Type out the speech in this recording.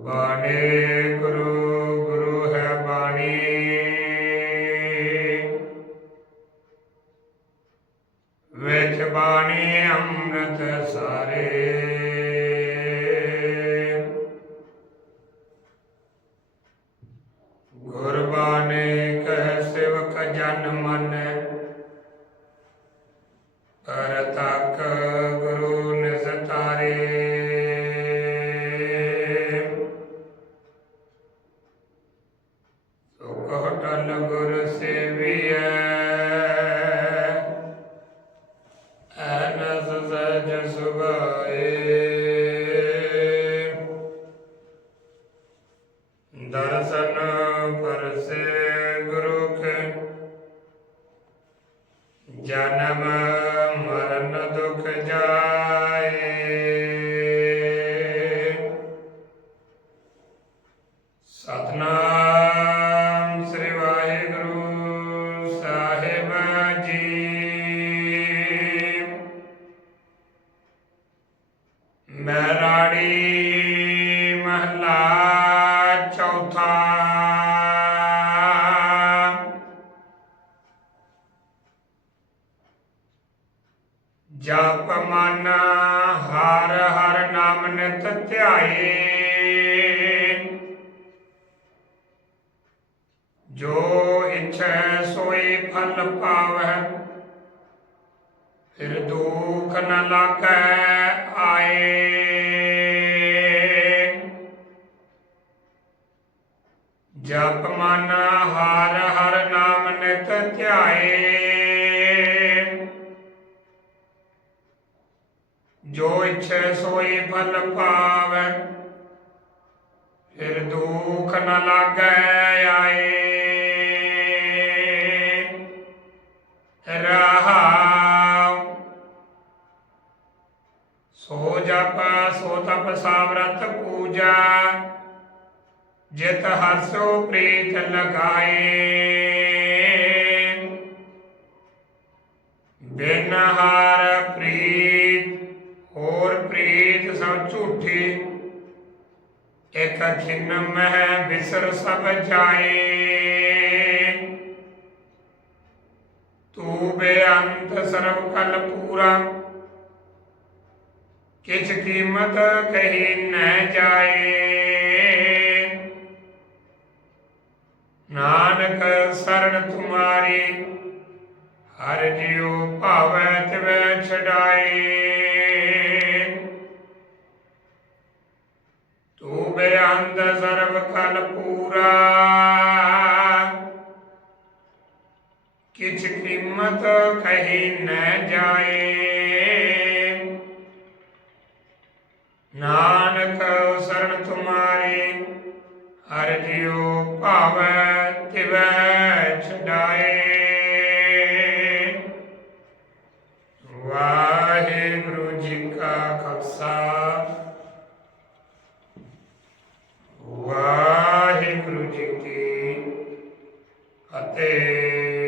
ਬਾਣੇ ਗੁਰੂ ਗੁਰੂ ਹੈ ਬਾਣੀ। ਵਿੱਚ ਬਾਣੀ ਅੰਮ੍ਰਿਤ ਸਾਰੇ। ਗੁਰਬਾਣੀ ਕਹਿ ਸੇਵਕ ਜਨਮ ਕਹ ਟਲ ਗੁਰ ਸੇਵੀਐ। ਅਨਸ ਸਜ ਸੁਭਾਏ। ਦਰਸ਼ਨ ਪਰਸੇ ਗੁਰੂ ਕੇ ਜਨਮ ਮਰਨ ਦੁਖ ਜਾਏ। ਸਤਨਾਮ ਮਹਲਾ ਚੌਥਾ ਜਪ ਮਨ ਹਰ ਹਰ ਨਾਮ ਨਿਤ ਧਿਆਏ ਜੋ ਇਛੈ ਸੋਈ ਫਲ ਪਾਵੈ ਫਿਰ ਦੁਖ ਨ ਲਾਗੈ ਆਏ ਜਪ ਮਨ ਹਰ ਹਰ ਨਾਮ ਨਿਤ ਧਿਆਏ। ਜੋ ਇਛੈ ਸੋਈ ਫਲ ਪਾਵੈ, ਫਿਰ ਦੁਖ ਨ ਲਾਗੈ ਆਏ। ਰਹਾਉ, ਸੋ ਜਪ, ਸੋ ਤਪ ਸਾਵਰਤ ਪੂਜਾ। ਜਿਤ ਹਰਸੋ ਪ੍ਰੀਤ ਲਗਾਏ ਬਿਨ ਹਾਰ ਪ੍ਰੀਤ ਹੋਰ ਪ੍ਰੀਤ ਸਭ ਝੂਠੀ ਇਕ ਖਿਨ ਮਹਿ ਵਿਸਰ ਸਭ ਜਾਏ ਤੂੰ ਬੇਅੰਤ ਸਰਬ ਕਲ ਪੂਰਾ ਕਿਛ ਕੀਮਤ ਕਹੀ ਨ ਜਾਏ ਸਰਣ ਤੁਮਾਰੀ ਹਰ ਜਿਉ ਭਾਵੈ ਤਿਵੈ ਛਡਾਏ ਤੂੰ ਬੇਅੰਤ ਸਰਬ ਕਲ ਪੂਰਾ ਕਿਛ ਕੀਮਤ ਕਹੀ ਨਾ ਜਾਏ ਨਾਨਕ ਸਰਣ ਤੁਮਾਰੀ ਹਰ ਜਿਉ ਭਾਵੈ Hey.